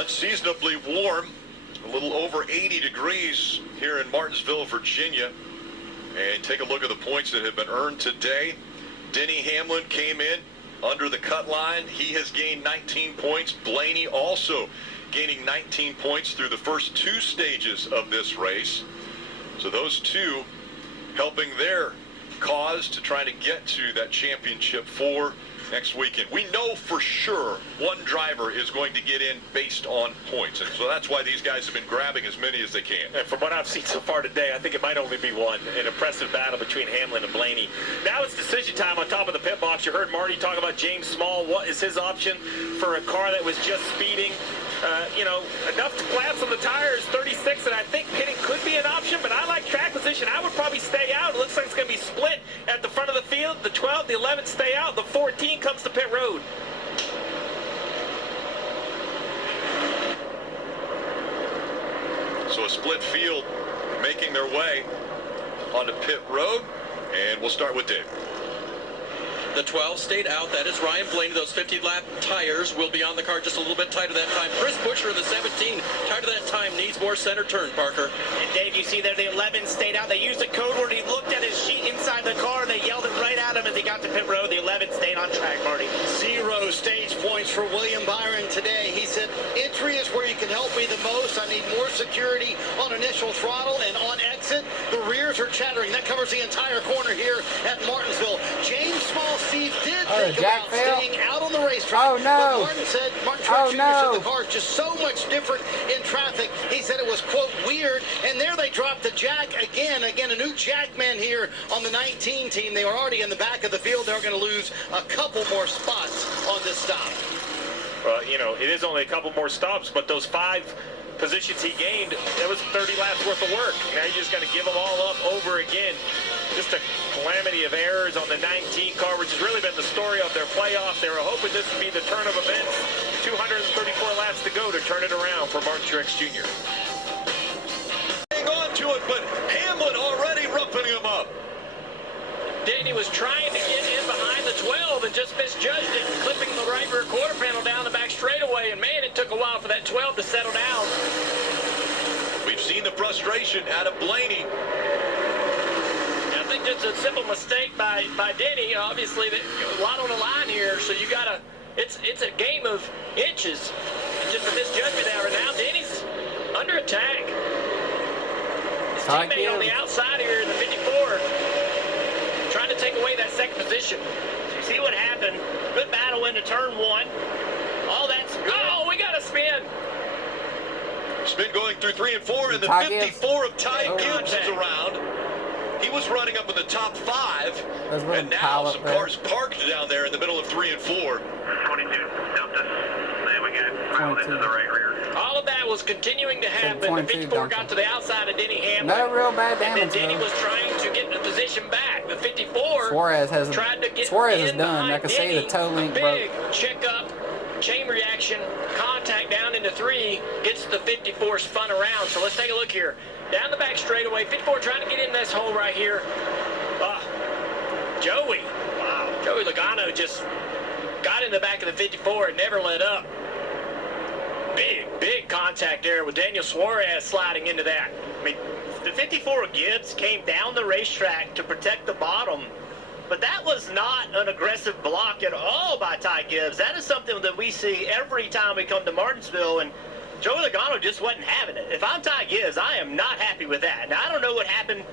unseasonably warm, a little over 80 degrees here in Martinsville, Virginia. And take a look at the points that have been earned today. Denny Hamlin came in under the cut line. He has gained 19 points. Blaney also gaining 19 points through the first two stages of this race. So those two helping their cause to try to get to that championship for next weekend. We know for sure one driver is going to get in based on points, and so that's why these guys have been grabbing as many as they can. And from what I've seen so far today, I think it might only be one. An impressive battle between Hamlin and Blaney. Now it's decision time on top of the pit box. You heard Marty talk about James Small. What is his option for a car that was just speeding? Enough to collapse on the tires, 36, and I think pitting could be an option, but I like track position. I would probably stay out. It looks like it's going to be split at the front of the field. The 12, the 11 stay out. The 14 comes to pit road. So a split field making their way onto pit road, and we'll start with Dave. The 12 stayed out. That is Ryan Blaney. Those 50-lap tires will be on the car just a little bit tighter that time. Chris Buescher, the 17, tighter that time, needs more center turn, Parker. And Dave, you see there the 11 stayed out. They used a code word. He looked at his sheet inside the car. They yelled it right at him as he got to pit road. The 11 stayed on track, Marty. 0 stage points for William Byron today. He said, entry is where you can help me the most. I need more security on initial throttle and on exit. The rears are chattering. That covers the entire corner here at Martinsville. James Small, Steve, did think about staying out on the racetrack. Oh, no. But Martin Truex Jr. said the car is just so much different in traffic. He said it was, quote, weird. And there they dropped the jack again. Again, a new jackman here on the 19 team. They were already in the back of the field. They're going to lose a couple more spots on this stop. Well, it is only a couple more stops, but those 5 positions he gained, that was 30 laps worth of work. Now you just got to give them all up over again. Just a calamity of errors on the 19 car, which has really been the story of their playoff. They were hoping this would be the turn of events. 234 laps to go to turn it around for Martin Truex Jr. Hang on to it, but Hamlin already roughing him up. Denny was trying to get in behind the 12 and just misjudged it, clipping the right rear quarter panel down the back straightaway. And man, it took a while for that 12 to settle down. We've seen the frustration out of Blaney. I think that's a simple mistake by Denny. Obviously, a lot on the line here, so you gotta. It's a game of inches. Just a misjudgment there. Now Denny's under attack. His teammate on the outside here in the 54. Trying to take away that second position. So you see what happened. Good battle into turn 1. All that's good. Oh, we got a spin. Spin going through 3 and 4, and the 54 of Ty Gibbs is around. He was running up in the top 5, and now some cars parked down there in the middle of 3 and 4. 22 Delta. There we go. Filed into the right rear. All of that was continuing to happen. The 54 got to the outside of Denny Hamlin. No real bad damage. And then Denny was trying to get the position back. The 54 Suarez has tried to get is done. I can see the toe link broke. Big check up, chain reaction, contact down into 3, gets the 54 spun around. So let's take a look here. Down the back straightaway, 54 trying to get in this hole right here. Joey Logano just got in the back of the 54 and never let up. Big contact there with Daniel Suarez sliding into that. I mean, the 54 Gibbs came down the racetrack to protect the bottom, but that was not an aggressive block at all by Ty Gibbs. That is something that we see every time we come to Martinsville, and Joey Logano just wasn't having it. If I'm Ty Gibbs, I am not happy with that. Now, I don't know what happened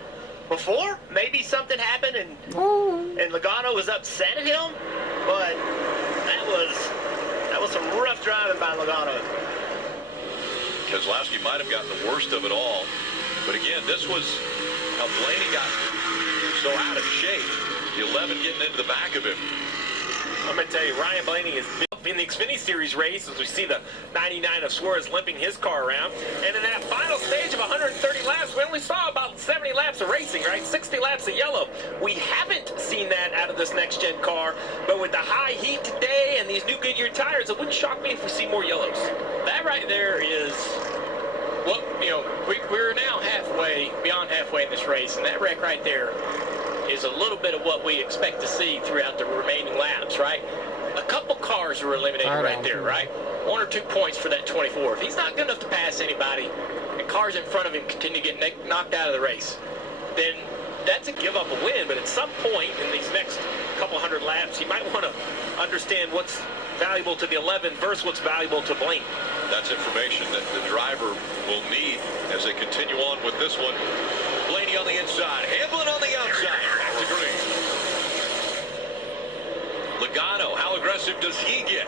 before. Maybe something happened and Logano was upset at him, but that was some rough driving by Logano. Keselowski might have gotten the worst of it all. But again, this was how Blaney got so out of shape. The 11 getting into the back of him. I'm going to tell you, Ryan Blaney is in the Xfinity Series race as we see the 99 of Suarez limping his car around. And in that final stage of 130 laps, we only saw about 70 laps of racing, right? 60 laps of yellow. We haven't seen that out of this next-gen car, but with the high heat today and these new Goodyear tires, it wouldn't shock me if we see more yellows. That right there is what, we're now beyond halfway in this race, and that wreck right there is a little bit of what we expect to see throughout the remaining laps, right? a couple cars were eliminated right there, right? 1 or 2 points for that 24. If he's not good enough to pass anybody, and cars in front of him continue to get knocked out of the race, then that's a give up a win. But at some point in these next couple hundred laps, you might want to understand what's valuable to the 11 versus what's valuable to Blaney. That's information that the driver will need as they continue on with this one. Blaney on the inside, Hamlin on the outside. Back to green. Logano, how aggressive does he get?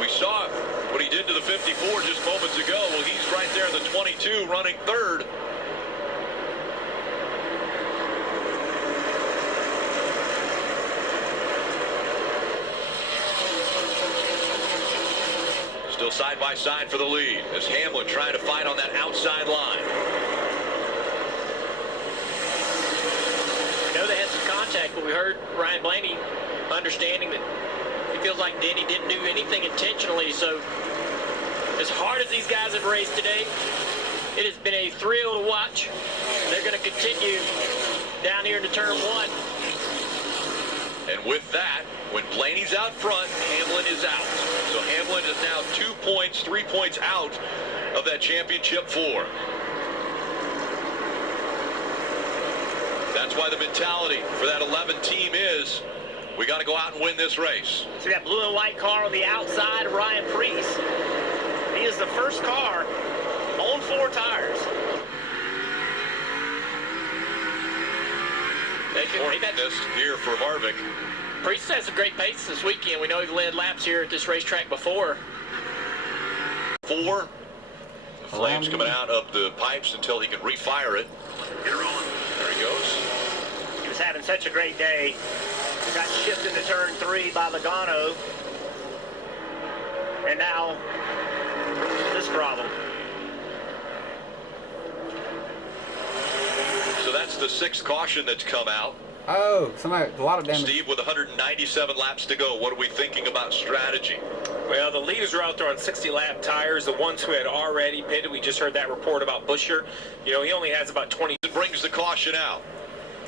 We saw what he did to the 54 just moments ago. Well, he's right there in the 22 running third. Still side by side for the lead as Hamlin trying to fight on that outside line. I know they had some contact, but we heard Ryan Blaney understanding that he feels like Denny didn't do anything intentionally. So as hard as these guys have raced today, it has been a thrill to watch. They're going to continue down here into turn 1. And with that, when Blaney's out front, Hamlin is out. So Hamlin is now 2 points, 3 points out of that championship 4. That's why the mentality for that 11 team is, we got to go out and win this race. So that blue and white car on the outside of Ryan Preece. He is the first car on 4 tires. This here for Harvick. Preece has a great pace this weekend. We know he led laps here at this racetrack before. 4. The flames coming out of the pipes until he can refire it. Get rolling. There he goes. He was having such a great day. Got shifted into turn 3 by Logano. And now, this problem. So that's the 6th caution that's come out. Oh, somebody, a lot of damage. Steve, with 197 laps to go, what are we thinking about strategy? Well, the leaders are out there on 60-lap tires. The ones who had already pitted, we just heard that report about Buescher. You know, he only has about 20. It brings the caution out.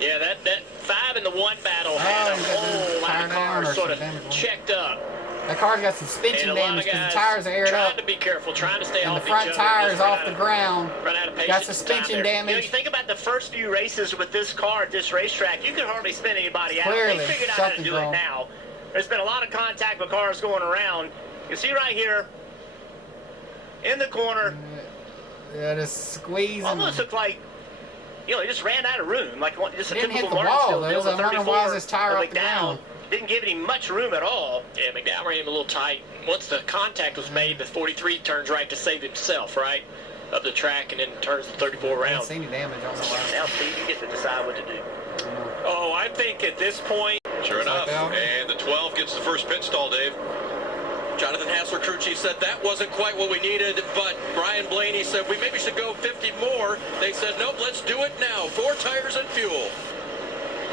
Yeah, that 5 in the 1 battle had a whole lot of cars sort of checked up. That car's got suspension damage because the tires are aired trying up. to be careful, trying to stay And off the front each other. tire is off the ground. Run out of patience. Got suspension damage. You know, you think about the first few races with this car at this racetrack, you could hardly spin anybody out. Clearly, They figured out how to something's do wrong. it now. There's been a lot of contact with cars going around. You see right here, in the corner, Yeah, just squeezing. almost looked like, you know, he just ran out of room. Like just a He didn't hit typical the wall, Martinsville though. deal So with I'm wondering 34 why is this tire or off the McDowell. ground? Didn't give him much room at all. Yeah, McDowell ran him a little tight. Once the contact was made, the 43 turns right to save himself, right, up the track, and then turns the 34 I around. haven't seen any damage on the line. Now, Steve, you get to decide what to do. Oh, I think at this point, Sure enough. like that. And the 12 gets the first pit stall, Dave. Jonathan Hassler, crew chief, said that wasn't quite what we needed, but Brian Blaney said we maybe should go 50 more. They said, nope, let's do it now. 4 tires and fuel.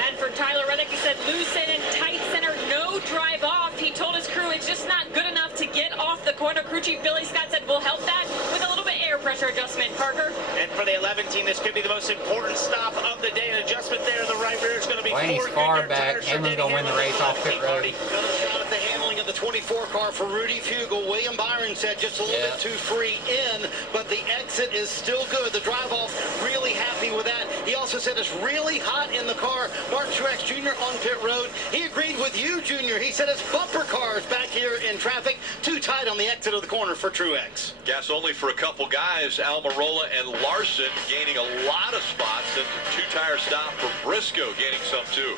And for Tyler Reddick, he said loose in and tight center, no drive off. He told his crew it's just not good enough to get off the corner. Crew chief Billy Scott said we'll help that with a little bit air pressure adjustment. Parker? And for the 11 team, this could be the most important stop of the day. An adjustment there in the right rear is going to be Blaney's 4 far Goodyear back. tires for Hamlin's Denny gonna win the Hamlin. race off pit road. Another shot at the handling of the 24 car for Rudy Fugle. William Byron said just a little bit too free in, but the exit is still good. The drive off, really happy with that. He also said it's really hot in the car. Mark Truex Jr. on pit road. He agreed with you, Junior. He said it's bumper cars back here in traffic. Too tight on the exit of the corner for Truex. Gas only for a couple guys. Almirola and Larson gaining a lot of spots. And 2-tire stop for Briscoe gaining some too.